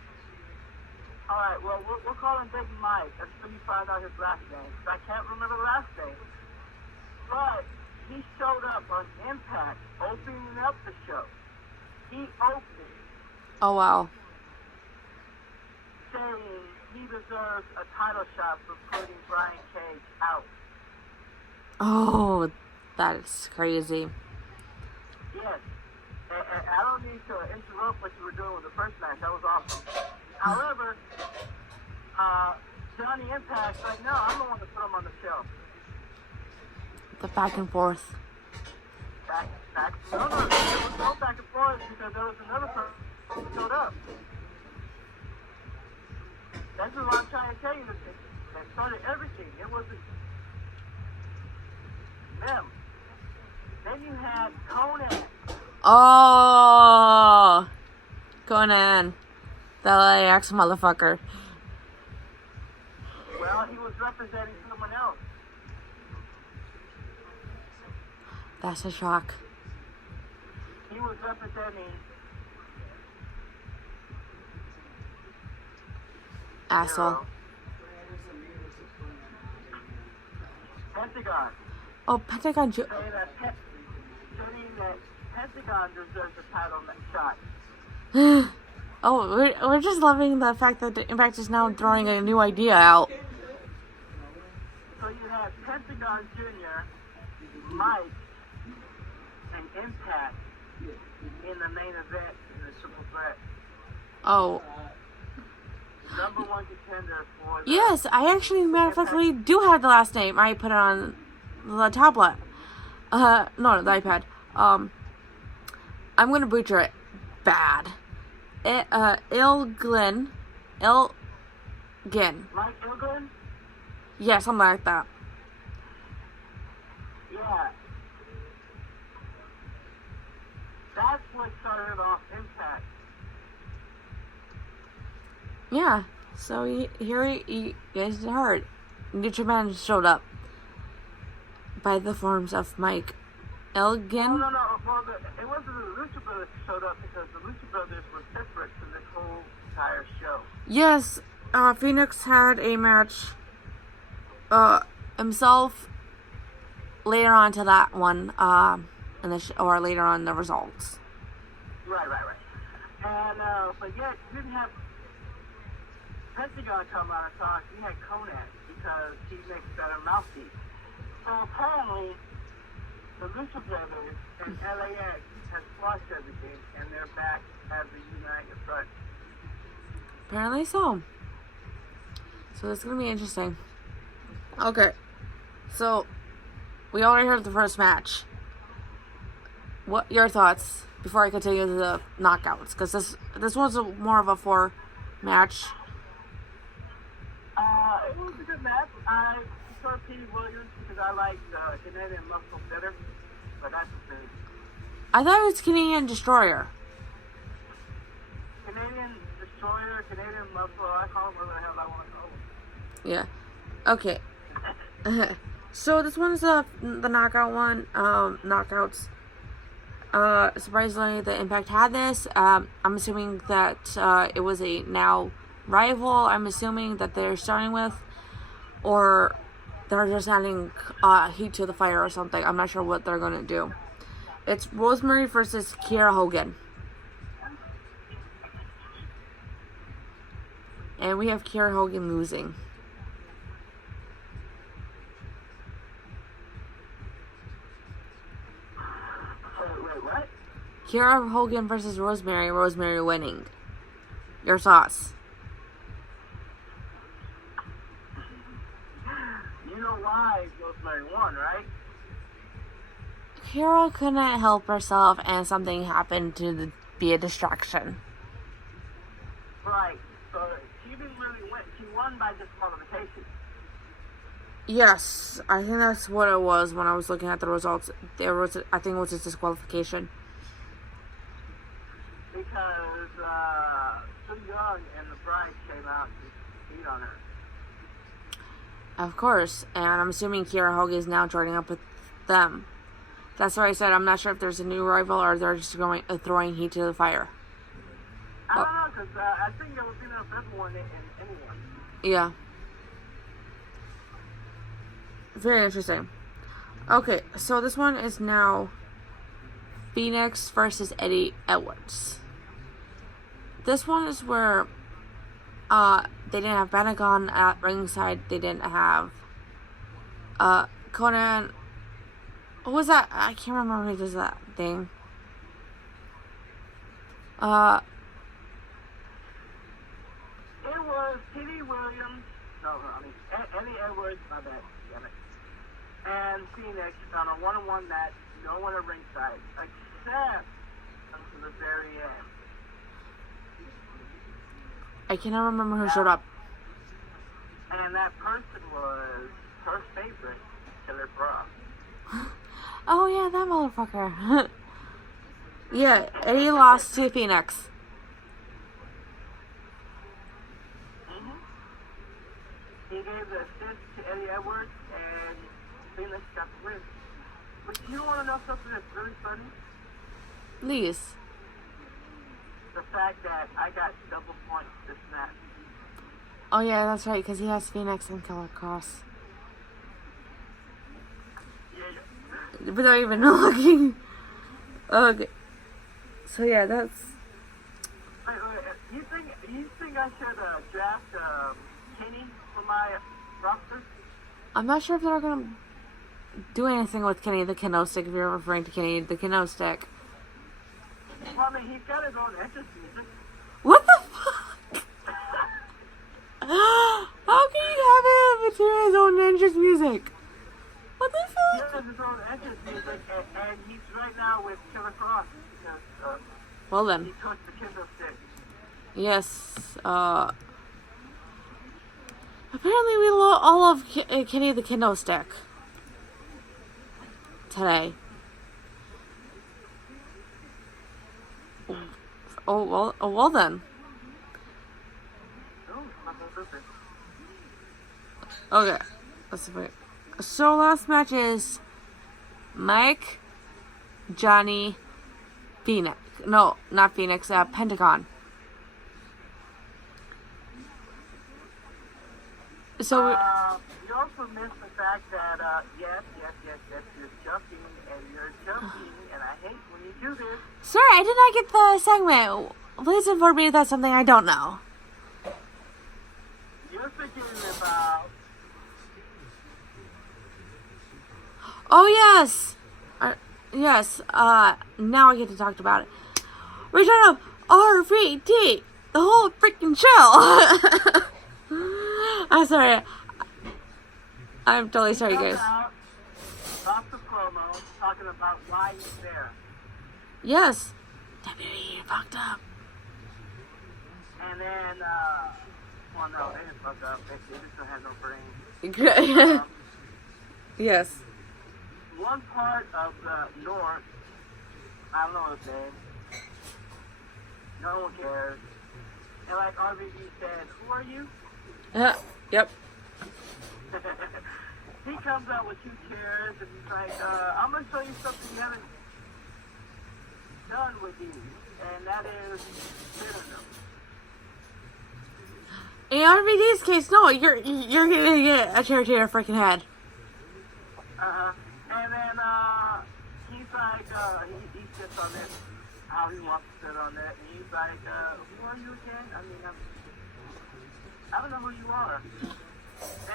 Alright, well, we'll call him Big Mike until you find out his last name. 'Cause I can't remember the last name. But he showed up on Impact, opening up the show. He opened, Oh wow. saying he deserves a title shot for putting Brian Cage out. Oh, that is crazy. Yes. And I don't need to interrupt what you were doing with the first match. That was awesome. However, Johnny Impact's like, no, I'm the one to put him on the show. The back and forth. Back. No, there was no back and forth because there was another person who showed up. That's what I'm trying to tell you. That started everything. It wasn't them. Then you had Conan. Oh, Conan, the LAX motherfucker. Well, he was representing someone else. That's a shock. He was representing Asshole. Pentagon. Oh, Pentagon. Saying that Pentagon deserves a title shot. Oh, we're just loving the fact that the Impact is now throwing a new idea out. So you have Pentagon Jr., Mike, and Impact in the main event in the Triple Threat. Oh. Number one contender for the Yes, I actually, matter of fact, do have the last name. I put it on the tablet. No, the iPad. I'm gonna butcher it bad. Ilgin. Mike Ilgin? Yeah, something like that. Yeah. That's what started off Impact. Yeah, so here you guys heard. Lucha Man showed up by the forms of Mike Elgin. No. Well, it wasn't the Lucha Brothers who showed up because the Lucha Brothers were separate from this whole entire show. Yes, Phoenix had a match himself later on to that one, in the or later on the results. Right. And, but yet, you didn't have Pentagon come out and talk. You had Conan because he makes better mouthpiece. So apparently, the Lucha Brothers and LAX has squashed everything, and they're back as a united front. Apparently so. So it's gonna be interesting. Okay, so we already heard the first match. What your thoughts before I continue to the knockouts? Because this was more of a 4 match. It was a good match. I prefer Pete Williams because I like Canadian Muscle better, but that's the thing. I thought it was Canadian Destroyer. Canadian Destroyer, Canadian Muscle, I call him whatever the hell I want to call him. Yeah. Okay. So this one's the knockout one. Knockouts. Surprisingly, the Impact had this. I'm assuming that it was a now rival. I'm assuming that they're starting with, or they're just adding heat to the fire or something. I'm not sure what they're gonna do. It's Rosemary versus Kiera Hogan, and we have Kiera Hogan losing. Wait, what? Kiera Hogan versus Rosemary. Rosemary winning. Your thoughts? You know why Rosemary won, right? Kiera couldn't help herself, and something happened to be a distraction. Right. So she didn't really win. She won by disqualification. Yes, I think that's what it was when I was looking at the results. I think it was a disqualification. Because Su Young and the Bride came out to beat on her. Of course. And I'm assuming Kiera Hogan is now joining up with them. That's why I said I'm not sure if there's a new rival or they're just going throwing heat to the fire. I don't know, because I think it would be the best one in anyone. Yeah. Very interesting. Okay, so this one is now Phoenix versus Eddie Edwards. This one is where they didn't have Pentagon at ringside. They didn't have Conan. What was that? I can't remember who does that thing. It was T.D. Williams. Eddie Edwards, my bad. Damn it. And Phoenix on a one-on-one match. No one at ringside, except until the very end. I cannot remember who showed up. And that person was her favorite, Killer Cross. Oh yeah, that motherfucker. Yeah, Eddie lost to Phoenix. He gave the assist to Eddie Edwards, and Phoenix got the win. But you want to know something that's really funny? Please. The fact that I got double points this match. Oh yeah, that's right, because he has Phoenix and Killer Cross. Yeah. Without even looking. Okay. So yeah, that's... Wait, you think I should draft Kenny for my roster? I'm not sure if they're gonna do anything with Kenny the Kendo Stick, if you're referring to Kenny the Kendo Stick. Well, I mean, he's got his own entrance music. What the fuck? How can you have him to his own entrance music? What the He fuck? has his own entrance music, and he's right now with Killer Cross. Because, Well then. he took the Kendo Stick. Yes, apparently we all love Kenny the Kendo Stick. Today. Oh well then. Oh, my whole business. Okay, let's see. So last match is Mike, Johnny, Phoenix. No, not Phoenix. Pentagon. So You also missed the fact that, yes, you're jumping, and I hate when you do this. sorry, I did not get the segment. Please inform me that's something I don't know. You're forgetting about... Oh yes, yes. Now I get to talk about it. Return of RVD, the whole freaking show. I'm sorry. I'm totally sorry, guys. Off the promo, talking about why he's there. Yes. WWE fucked up. And then, well, no, they didn't fuck up. They just don't have no brains. Yes. One part of the North, I don't know his name. No one cares. And like RVD said, who are you? Yep. He comes out with 2 chairs and he's like, I'm going to show you something you haven't done with you. And that is synonym. In RVD's case, no, you're gonna get a chair to your freaking head. And then, he's like, he sits on it, how he wants to sit on it. And he's like, who are you again? I mean, I don't know who you are.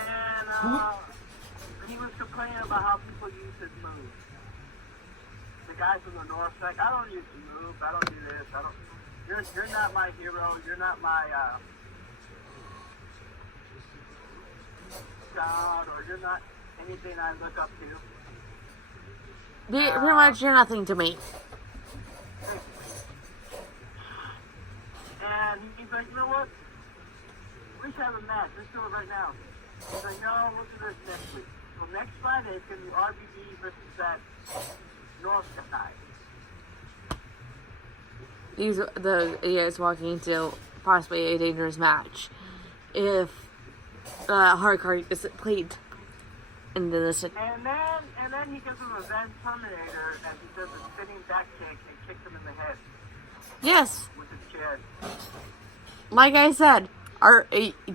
And, he was complaining about how people use his moves. The guys from the North, like, I don't use the move, I don't do this, you're not my hero, you're not my, God, or you're not anything I look up to. Pretty much, you're nothing to me. And he's like, you know what? We should have a match. Let's do it right now. He's like, no, we'll do this next week. So next Friday, it's going to be RVD versus that North guy. He is walking into possibly a dangerous match. If hard card is played in this. And then he gives him a Zen Terminator and he does a spinning back kick and kicks him in the head Yes, with his chair. like I said,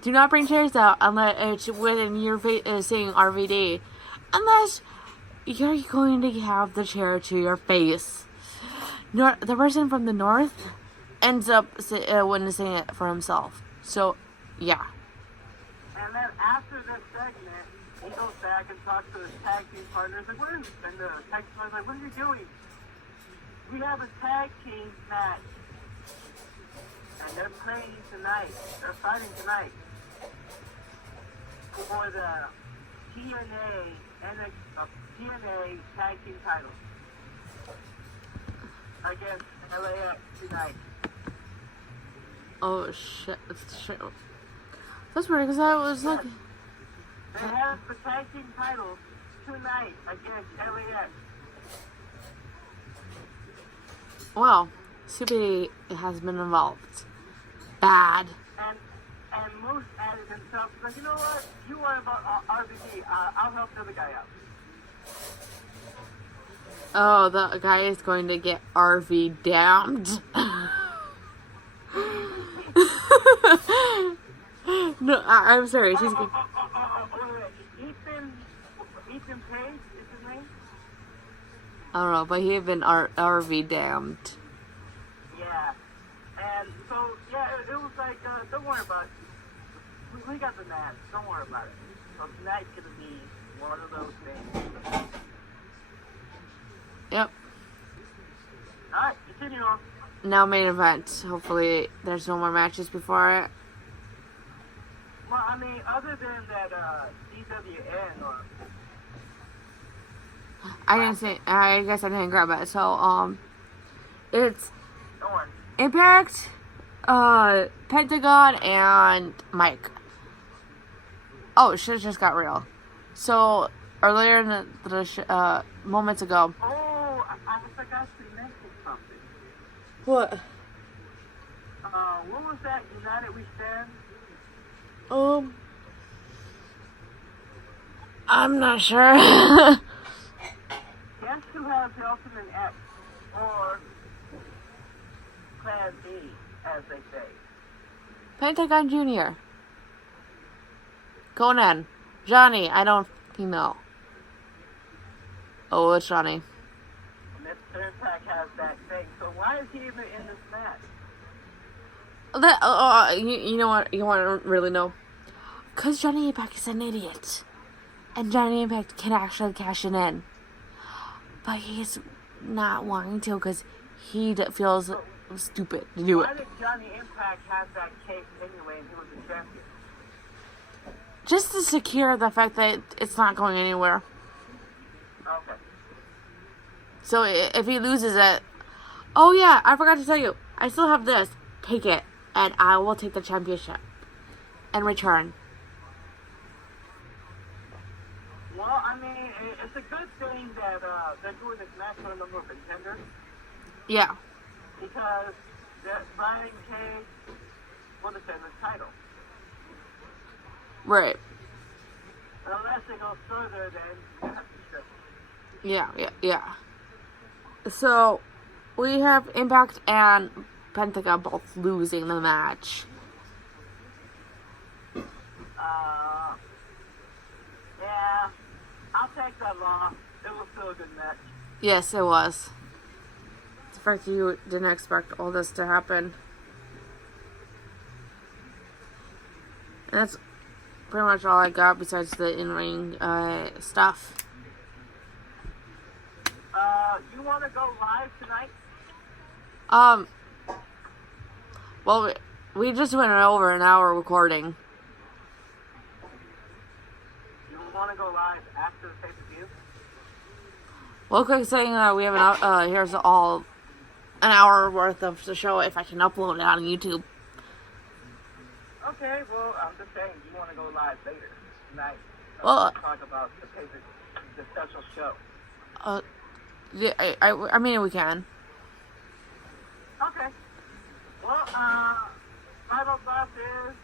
do not bring chairs out unless it's within your saying RVD, unless you're going to have the chair to your face. The person from the north ends up witnessing it for himself. So, yeah. And then after this segment, he goes back and talks to his tag team partners. Like, and the tag team partner's like, what are you doing? We have a tag team match. And they're playing tonight. They're fighting tonight. For the TNA tag team title. Against LAX tonight. Oh, shit. That's weird, because I was like... They have the tag team titles tonight against LAX. Well, CBD has been involved. Bad. And Moose added himself. He's like, you know what? You worry about RVD. I'll help the other guy out. Oh, the guy is going to get RV damned. No, I'm serious. He's going. Ethan Page is his name? I don't know, but he had been RV damned. Yeah. And so, yeah, it was like, don't worry about it. We got the match. Don't worry about it. So tonight's going to be one of those things. Yep. Alright, continue on. Now main event. Hopefully there's no more matches before it. Well, I mean, other than that, DWN or... I guess I didn't grab it. So, it's Don't worry. Impact, Pentagon, and Mike. Oh, shit just got real. So, earlier in the moments ago. Oh, I forgot to mention something. What? What was that? United We Stand? I'm not sure. Guess who has the Ultimate X? Or Plan B, as they say. Pentagon Jr. Conan. Johnny, I don't know. Oh, it's Johnny. Mr. Impact has that thing, so why is he even in this match? You know what? You want to really know? Because Johnny Impact is an idiot. And Johnny Impact can actually cash it in. But he's not wanting to because he feels stupid to do it. Why did Johnny Impact have that case anyway and he was a champion? Just to secure the fact that it's not going anywhere. Okay. So if he loses it, oh yeah, I forgot to tell you, I still have this. Take it, and I will take the championship in return. Well, I mean, it's a good thing that they're doing this match for a number of contenders. Yeah. Because Brian Cage will defend the title. Right. Unless it goes further, then Yeah. So, we have Impact and Pentagon both losing the match. Yeah, I'll take that loss. It was still a good match. Yes, it was. The fact that you didn't expect all this to happen. And that's pretty much all I got besides the in-ring stuff. You want to go live tonight? Well, we just went over an hour recording. You want to go live after the pay-per-view? Well, quick saying we have here's all an hour worth of the show if I can upload it on YouTube. Okay, well, I'm just saying, you want to go live later tonight. Well, talk about the special show. Yeah, I mean we can. Okay. Well, final thoughts is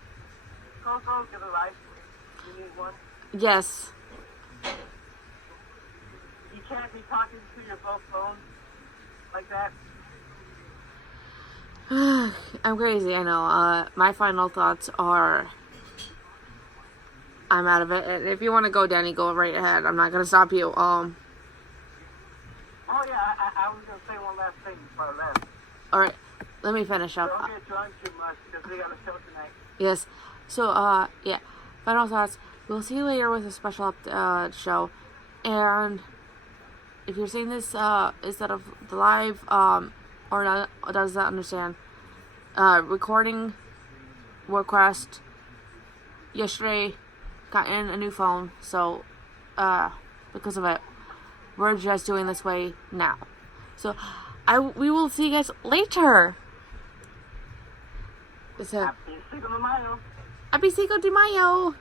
Coco, give it life. You need one? Yes. You can't be talking to your both phones like that. I'm crazy, I know. My final thoughts are I'm out of it. And if you want to go, Danny, go right ahead. I'm not gonna stop you. Oh yeah, I was gonna say one last thing before I left. Alright, let me finish up. Don't get drunk too much because we got a show tonight. Yes. So, yeah. Final thoughts. We'll see you later with a special show. And if you're seeing this instead of the live, or not, does not understand, recording request yesterday, got in a new phone, so because of it, we're just doing this way now. So we will see you guys later. So, Happy Cinco de Mayo. Happy Cinco de Mayo.